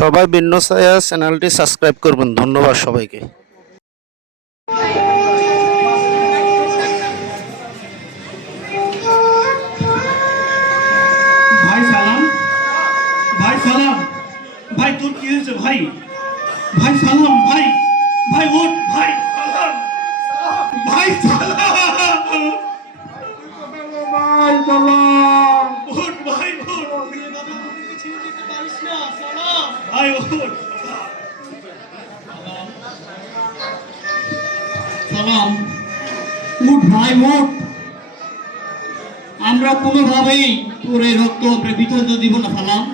সবাই ভিন্ন ছায়া চ্যানেলটি সাবস্ক্রাইব করবেন। ধন্যবাদ সবাইকে। ভাই সালাম, ভাই সালাম, ভাই তোর কি হয়েছে ভাই? ভাই সালাম, ভাই ভাই ওঠ, ভাই সালাম, ভাই সালাম, ভাই সালাম, ওঠ ভাই ওঠ, ভাই ওঠ, সালাম, উঠ ভাই ওঠ। আমরা কোনোভাবেই তোর এই রক্ত আমরা বিতর্ক দিব না সালাম।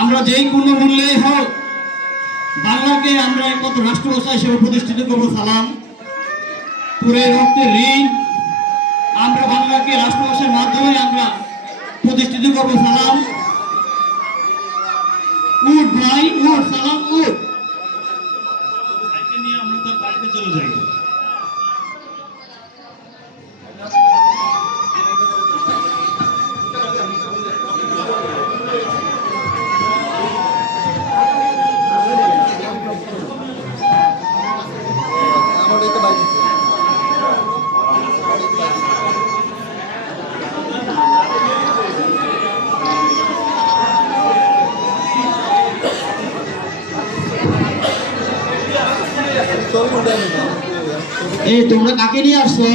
আমরা যেই কোনো মূল্যেই হোক বাংলাকে আমরা একমাত্র রাষ্ট্রভাষা হিসেবে প্রতিষ্ঠিত করবো সালাম। তোর এই রক্তের ঋণ আমরা বাংলাকে রাষ্ট্রভাষার মাধ্যমে আমরা প্রতিষ্ঠিত করবো সালাম। উঠ ভাই উঠ সালাম উঠ। ভাইকে নিয়ে আমরা তার বাড়িতে চলে যাই। এই তোমরা কাকে নিয়ে আসছো?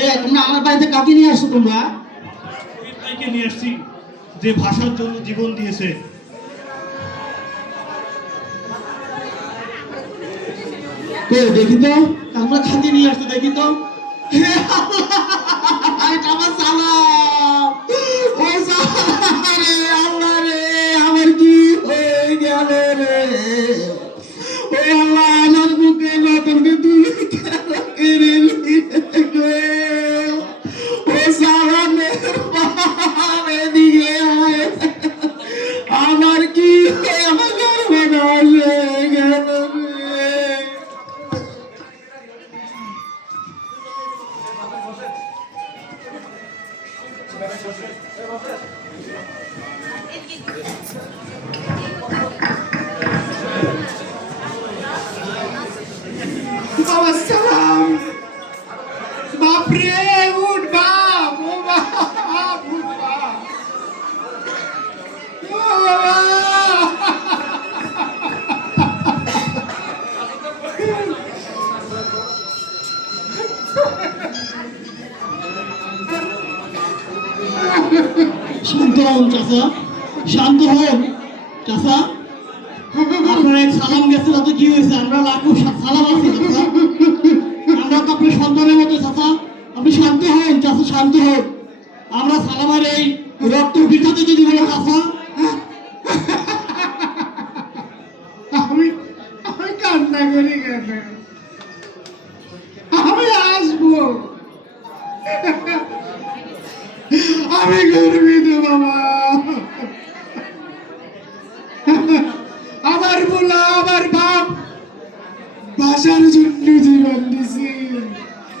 এই তোমরা আমার বাড়িতে কাকে নিয়ে আসছো? তোমরা ভাইকে নিয়ে আসছি যে ভাষার জন্য জীবন দিয়েছে। দেখি তো আমরা কাকে নিয়ে আসছো দেখি তো। আমার সালাম, ও সালাম রে আল্লাহ রে, আমার কি হয়ে গেল রে? ও আল্লাহ আমার বুকে নতুনকে তুমি কেন কেড়ে নিলে গো? ও সালামের বাপ এদিকে আয়, আমার কি আমার সর্বনাশ হয়ে গেল রে? বাবা সালাম, বাপরে উঠ বাপ, ও বাপ উঠ বাপ, ও বাবা। শান্ত হন চাচা, শান্ত হন চাচা। আপনার এক সালাম গেছে তাতে কি হয়েছে? আমরা লাখো সালাম আছি চাচা, আমরা তো আপনার সন্তানের মতো চাচা। আপনি শান্ত হন চাচা, শান্ত হন। আমরা সালামের এই রক্ত বৃথা দিতে দিব না চাচা। আমি আমি কান্না করি কেন? আমি আসবো, আমি গর্বিত বাবা। আমার বলা আমার বাপ ভাষার জন্য জীবন দিছে।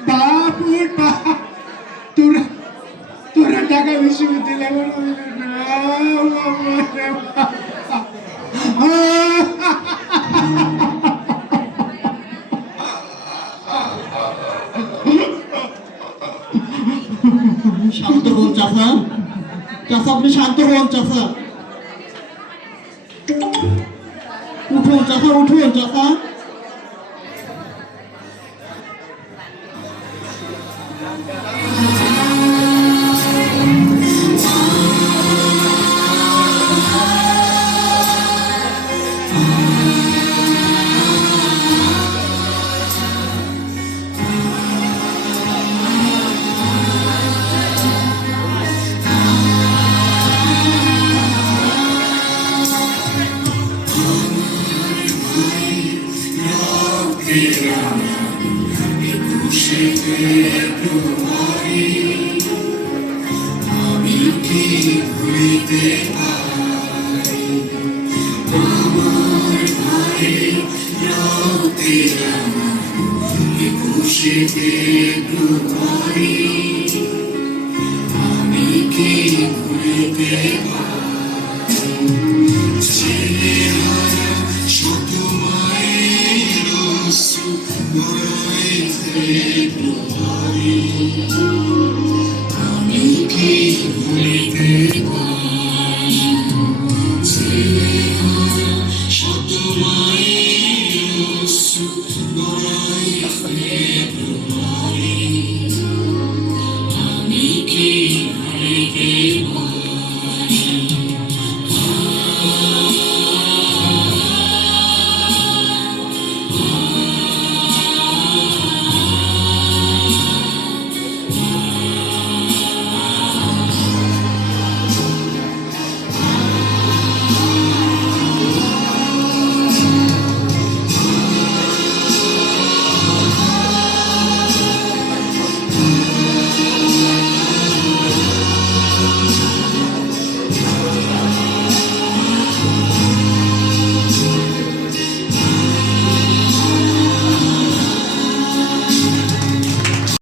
বাপ ওর বাপ, তোরা তোরা ঢাকা বিশ্ববিদ্যালয়ে না শান্ত হন চাচা, চাচা আপনি শান্ত হন চাচা। উঠুন চাচা, উঠুন চাচা। আমি কি ভুলিতে পারি আমার ভাই রক্তে আমার একুশে ফেব্রুয়ারি, আমি কি ভুলিতে পারি।